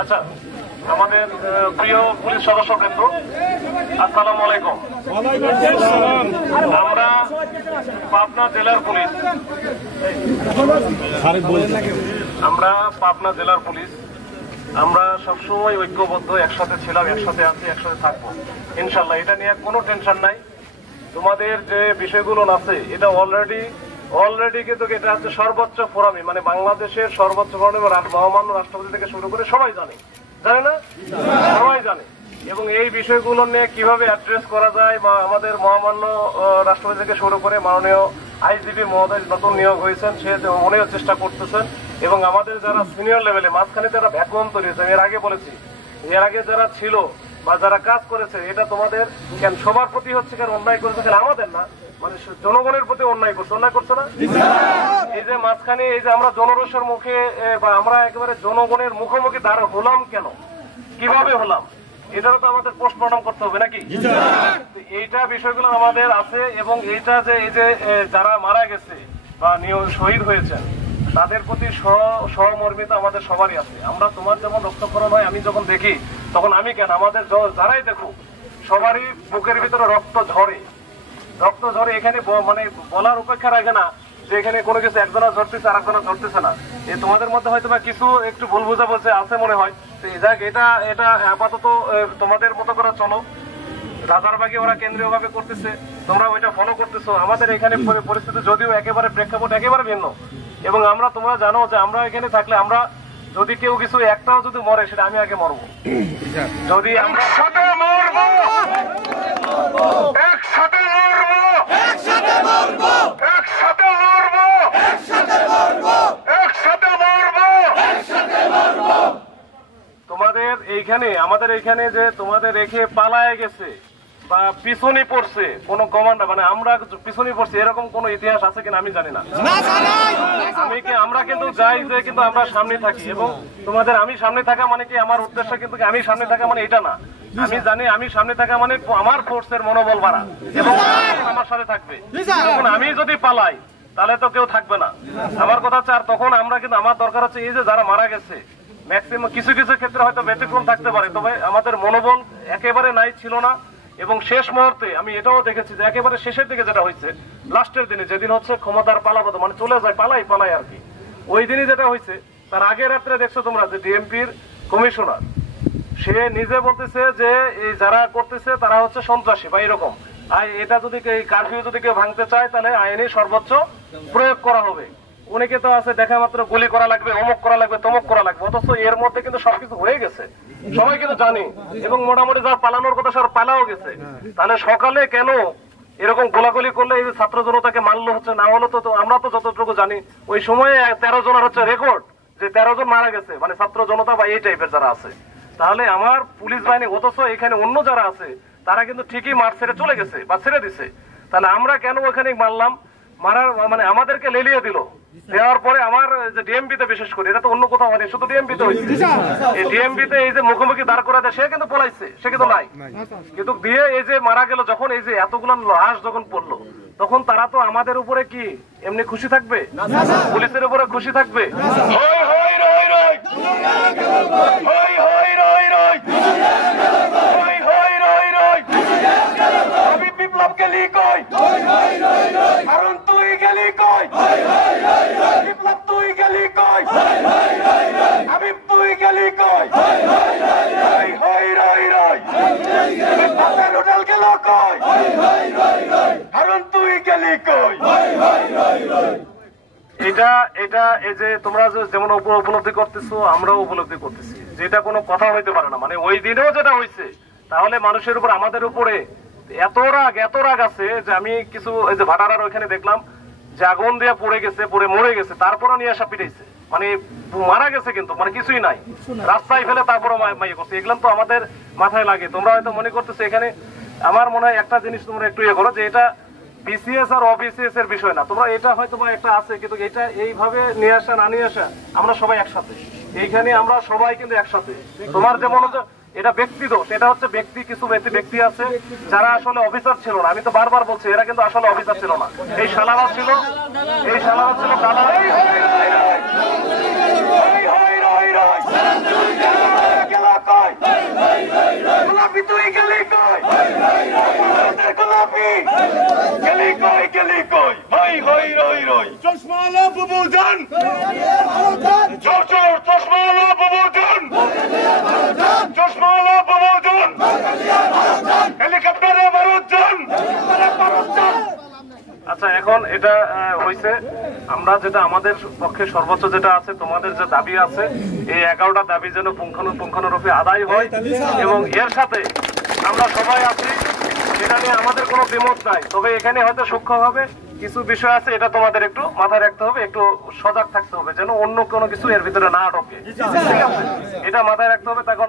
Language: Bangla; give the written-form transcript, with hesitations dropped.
আচ্ছা, আমাদের প্রিয় পুলিশ সদস্যবৃন্দ, আসসালামু আলাইকুম। আমরা পাবনা জেলার পুলিশ, আমরা সবসময় ঐক্যবদ্ধ, একসাথে ছিলাম, একসাথে আছি, একসাথে থাকবো ইনশাল্লাহ। এটা নিয়ে কোনো টেনশন নাই। তোমাদের যে বিষয়গুলো আছে এটা অলরেডি কিন্তু এটা হচ্ছে সর্বোচ্চ ফোরামে, মানে বাংলাদেশের সর্বোচ্চ ফোরামে মহামান্য রাষ্ট্রপতি থেকে শুরু করে সবাই জানে না, সবাই জানে। এবং এই বিষয়গুলো নিয়ে কিভাবে অ্যাড্রেস করা যায়, বা আমাদের মহামান্য রাষ্ট্রপতি থেকে শুরু করে মাননীয় আইজিপি মহোদয় নতুন নিয়োগ হয়েছেন, সে উনিও চেষ্টা করতেছেন। এবং আমাদের যারা সিনিয়র লেভেলে মাঝখানে যারা ভ্যাকুয়াম তৈরি হয়েছে, এর আগে বলেছি, এর আগে যারা ছিল বা যারা কাজ করেছে, এটা তোমাদের কেন সবার প্রতি হচ্ছে, কেন অন্যায় করেছে, কেন আমাদের না, মানে জনগণের প্রতি অন্যায় করছে না? এই যে মাঝখানে এই যে আমরা জনরোষের মুখে বা আমরা একেবারে জনগণের মুখোমুখি দাঁড়া হলাম কেন, কিভাবে হলাম, এটারও তো আমাদের পোস্টমর্টম করতে হবে নাকি? এইটা বিষয়গুলো আমাদের আছে। এবং এইটা যে এই যে যারা মারা গেছে বা শহীদ হয়েছেন তাদের প্রতি সহমর্মিতা আমাদের সবারই আছে। আমরা তোমার যেমন রক্তক্ষরণ হয়, আমি যখন দেখি তখন আমি কেন, আমাদের যারাই দেখুক সবারই বুকের ভিতরে রক্ত ঝরে। এখানে মানে বলার অপেক্ষা রাখে না যে এখানে কোনো কিছু একজনা ঝরতেছে আর একজনা ঝরতেছে না। তোমাদের মধ্যে হয়তো বা কিছু একটু ভুল বোঝাবুঝি আছে মনে হয়। এটা আপাতত তোমাদের মতো করে চলো। রাজারবাগে ওরা কেন্দ্রীয় ভাবে করতেছে, তোমরা ওইটা ফলো করতেছো। আমাদের এখানে পরিস্থিতি যদিও একেবারে প্রেক্ষাপট একেবারে ভিন্ন। এবং তোমরা জানো যে আমরা এখানে থাকলে আমরা যদি কেউ কিছু একটাও যদি মরে, সেটা আমি আগে মরবো। যদি আমরা তোমাদের এইখানে আমাদের এইখানে যে তোমাদের রেখে পালায় গেছে বা পিছনে পড়ছে কোন কমান্ডার, মানে আমরা পিছনে পড়ছি এরকম কোন ইতিহাস আছে কিনা আমি জানি না। আমরা কিন্তু যাই যে কিন্তু আমরা সামনে থাকি। এবং তোমাদের আমি সামনে থাকা মানে কি, আমার উদ্দেশ্য কিন্তু আমি সামনে থাকা মানে এটা না। আমি জানি আমি সামনে থাকা মানে আমার ফোর্সের মনোবল বাড়া এবং আমার সাথে থাকবে। তখন আমি যদি পালাই তাহলে তো কেউ থাকবে না। আমার কথা হচ্ছে, আর তখন আমরা কিন্তু আমার দরকার হচ্ছে এই যে যারা মারা গেছে, ম্যাক্সিমাম কিছু ক্ষেত্রে হয়তো ব্যতিক্রম থাকতে পারে, তবে আমাদের মনোবল একেবারে নাই, ছিল না। এবং শেষ মুহূর্তে আমি এটাও দেখেছি যে একেবারে শেষের দিকে যেটা হয়েছে, লাস্টের দিনে যেদিন হচ্ছে ক্ষমতার পালাবো, মানে চলে যায় পালাই আর কি, ওই দিনই যেটা হয়েছে, তার আগের রাত্রে দেখছো তোমরা যে ডিএমপির কমিশনার সে নিজে বলতেছে যে এই যারা করতেছে তারা হচ্ছে সন্ত্রাসী বা এরকম। আর এটা যদি এই কারফিউ যদি কেউ ভাঙতে চায় তাহলে আইনি সর্বোচ্চ প্রয়োগ করা হবে। অনেকে তো আছে দেখা মাত্র গুলি করা লাগবে, অমুক করা লাগবে, তমক করা লাগবে, অথচ এর মধ্যে কিন্তু সবকিছু হয়ে গেছে, সবাই কিন্তু জানি। এবং মোটামুটি যারা পালানোর কথা সব পালাও গেছে। তাহলে সকালে কেন এরকম গোলাগুলি করলে এই ছাত্র জনতাকে মারলো হচ্ছে, না হলো তো আমরা তো যতটুকু জানি ওই সময়ে 13 জনের হচ্ছে রেকর্ড যে 13 জন মারা গেছে, মানে ছাত্র জনতা বা এই টাইপের যারা আছে। তাহলে আমার পুলিশ বাহিনী, অথচ এখানে অন্য যারা আছে তারা কিন্তু ঠিকই মার ছেড়ে চলে গেছে বা ছেড়ে দিছে। তাহলে আমরা কেন ওখানে মারলাম, মারার মানে আমাদেরকে লেলিয়ে দিল। দেওয়ার পরে আমার যে ডিএমপিতে বিশেষ করে, এটা তো অন্য কোথাও হয়নি, শুধু ডিএমপিতে হয়েছে। এই ডিএমপিতে এই যে মুখোমুখি দাঁড় করা দেয়, সে কিন্তু পলাইছে, সে কিন্তু নাই। কিন্তু দিয়ে এই যে মারা গেল, যখন এই যে এতগুলো লাশ যখন পড়লো, তখন তারা তো আমাদের উপরে কি এমনি খুশি থাকবে? পুলিশের উপরে খুশি থাকবে? বিপ্লব গেলি কই, কারণ তুই গেলি কই, বিপ্লব তুই গেলি কই, হাবিব তুই গেলি কই, হোটেল গেল কই, কারণ তুই গেলি কই। এটা এই যে তোমরা যেমন উপলব্ধি করতেছো, আমরাও উপলব্ধি করতেছি যে এটা কোনো কথা হইতে পারে না। মানে ওই দিনেও যেটা হয়েছে, তাহলে মানুষের উপর, আমাদের উপরে এত রাগ আছে যে আমি কিছু এই যে ভাটারার ওইখানে দেখলাম যে আগুন দিয়ে পড়ে গেছে, পড়ে মরে গেছে, তারপরে নিয়ে আসা পিটাইছে, মানে মারা গেছে কিন্তু মানে কিছুই নাই, রাস্তায় ফেলে তারপরে মাইয়ে করছে। এগুলো তো আমাদের মাথায় লাগে। তোমরা হয়তো মনে করতেছো এখানে, আমার মনে হয় একটা জিনিস তোমরা একটু ইয়ে করো যে এটা বিসিএস আর ওবিসিএস এর বিষয় না। তোমরা এটা হয়তো বা একটা আছে, কিন্তু এটা এইভাবে নিয়ে আসা না নিয়ে আসা, আমরা সবাই একসাথে এইখানে, আমরা সবাই কিন্তু একসাথে। তোমার যেমন এটা ব্যক্তি দোষ, এটা হচ্ছে কিছু ব্যক্তি আছে যারা আসলে অফিসার ছিল না। আমি তো বারবার বলছি এরা কিন্তু আসলে অফিসার ছিল না। এই শালারা ছিল দালাল। গোলাপি তুই গেলি কই ভারতের গোলাপি গেলি কই হই হই রই রই চশমাওয়ালা বুবুজান চোর চোর চশমাওয়ালা বুবুজান চশমাওয়ালা বুবুজান হেলিকপ্টারে ভারতজান। আচ্ছা এখন এটা হইছে আমরা যেটা আমাদের পক্ষে সর্বোচ্চ যেটা আছে তোমাদের যে দাবি আছে এই 11টা দাবি যেন পুঙ্খানুপুঙ্খানুরূপে আদায় হয় এবং এর সাথে আমরা সবাই আছি এটা নিয়ে আমাদের কোনো দ্বিমত নাই। তবে এখানে হয়তো সূক্ষ্মভাবে কিছু বিষয় আছে এটা তোমাদের একটু মাথায় রাখতে হবে, একটু সজাগ থাকতে হবে যেন অন্য কোনো কিছু এর ভিতরে না ঢোকে, ঠিক আছে? এটা মাথায় রাখতে হবে। তখন